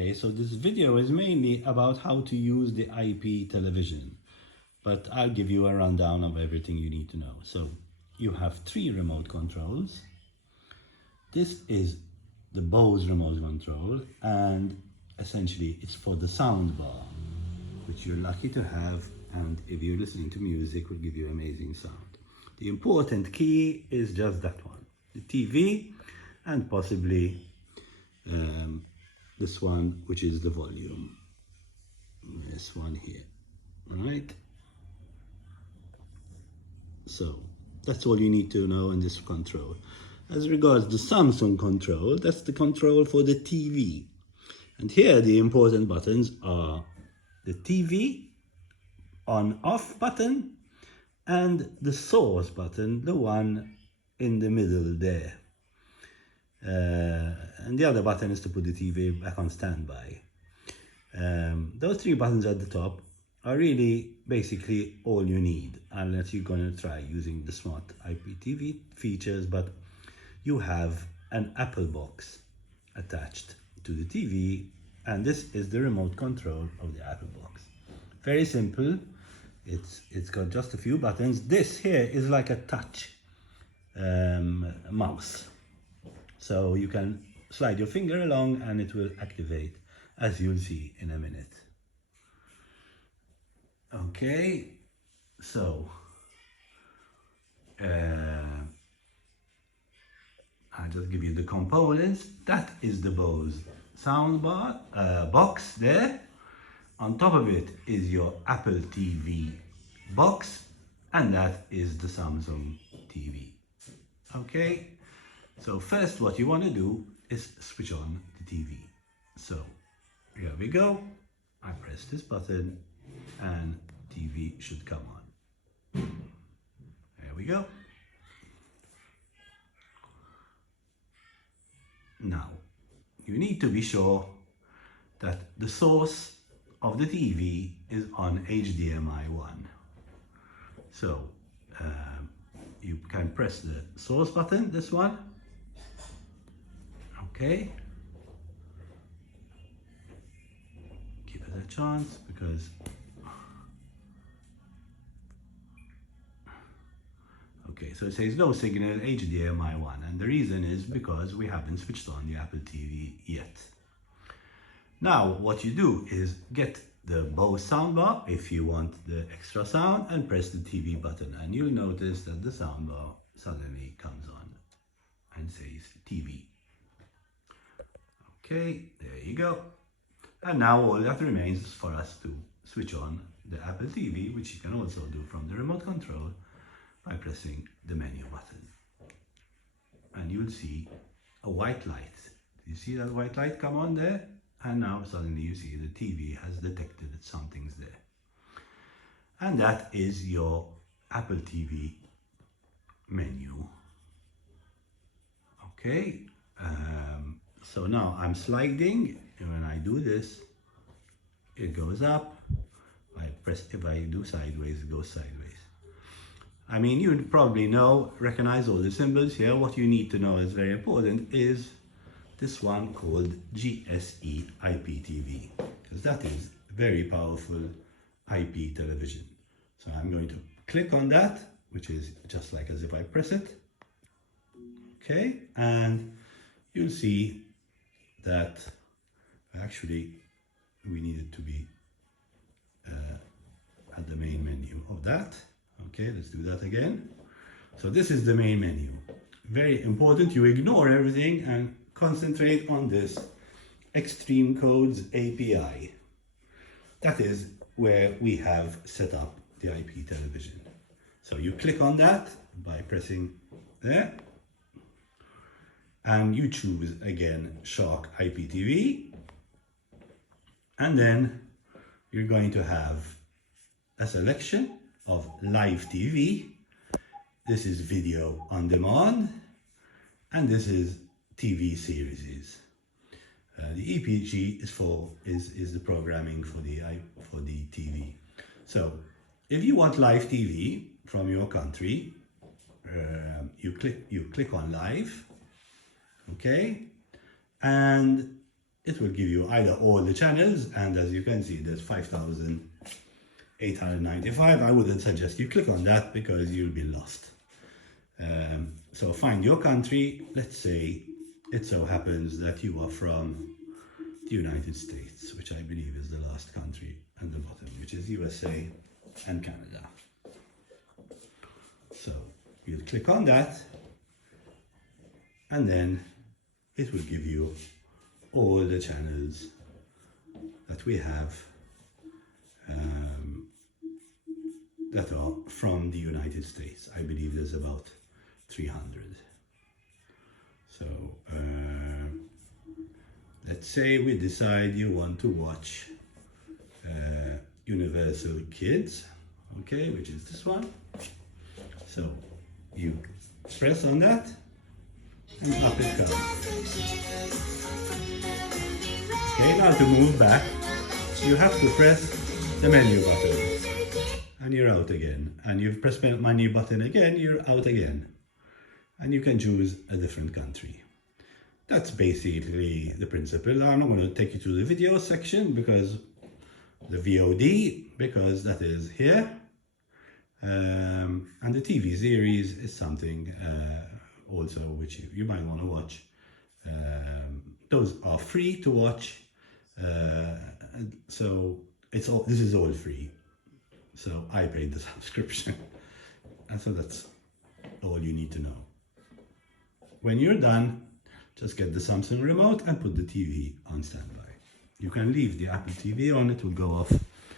Okay, so this video is mainly about how to use the IP television, but I'll give you a rundown of everything you need to know. So you have 3 remote controls. This is the Bose remote control, and essentially it's for the sound bar, which you're lucky to have, and if you're listening to music will give you amazing sound. The important key is just that one, the TV, and possibly this one, which is the volume, this one here, right? So that's all you need to know in this control. As regards the Samsung control, that's the control for the TV. And here the important buttons are the TV on off button and the source button, the one in the middle there. And the other button is to put the TV back on standby. Those 3 buttons at the top are really basically all you need, unless you're going to try using the smart IPTV features, but you have an Apple box attached to the TV, and this is the remote control of the Apple box. Very simple. It's got just a few buttons. This here is like a touch mouse. So you can slide your finger along and it will activate, as you'll see in a minute. Okay, so I'll just give you the components. That is the Bose soundbar box there. On top of it is your Apple TV box, and that is the Samsung TV. Okay. So first what you want to do is switch on the TV. So here we go. I press this button and TV should come on. There we go. Now you need to be sure that the source of the TV is on HDMI 1. So you can press the source button, this one. Okay, give it a chance because okay, so it says no signal HDMI 1, and the reason is because we haven't switched on the Apple TV yet. Now what you do is get the Bose soundbar if you want the extra sound, and press the TV button, and you'll notice that the soundbar suddenly comes on and says TV. Okay, there you go. And now all that remains is for us to switch on the Apple TV, which you can also do from the remote control by pressing the menu button. And you'll see a white light. You see that white light come on there? And now suddenly you see the TV has detected that something's there. And that is your Apple TV menu. Okay. So now I'm sliding, and when I do this, it goes up. If I do sideways, it goes sideways. I mean, you probably recognize all the symbols here. What you need to know is very important is this one called GSE IPTV, because that is very powerful IP television. So I'm going to click on that, which is just like as if I press it. Okay, and you'll see that actually we need it to be at the main menu of that. Okay, let's do that again. So this is the main menu. Very important you ignore everything and concentrate on this Extreme Codes API. That is where we have set up the IP television. So you click on that by pressing there, and you choose again Shark IPTV, and then you're going to have a selection of live TV. This is video on demand, and this is TV series. The EPG is the programming for the TV. So if you want live TV from your country, you click on live. Okay, and it will give you either all the channels, and as you can see, there's 5,895. I wouldn't suggest you click on that because you'll be lost. So find your country. Let's say it so happens that you are from the United States, which I believe is the last country at the bottom, which is USA and Canada. So you'll click on that, and then it will give you all the channels that we have that are from the United States. I believe there's about 300. So let's say we decide you want to watch Universal Kids, okay, which is this one. So you press on that and up it comes. Okay, now to move back, you have to press the menu button and you're out again. And you've pressed the menu button again, you're out again. And you can choose a different country. That's basically the principle. I'm not going to take you to the video section because the VOD, because that is here. And the TV series is something also which you might want to watch. Those are free to watch, so this is all free. So I paid the subscription, and so that's all you need to know. When you're done, just get the Samsung remote and put the TV on standby. You can leave the Apple TV on, it will go off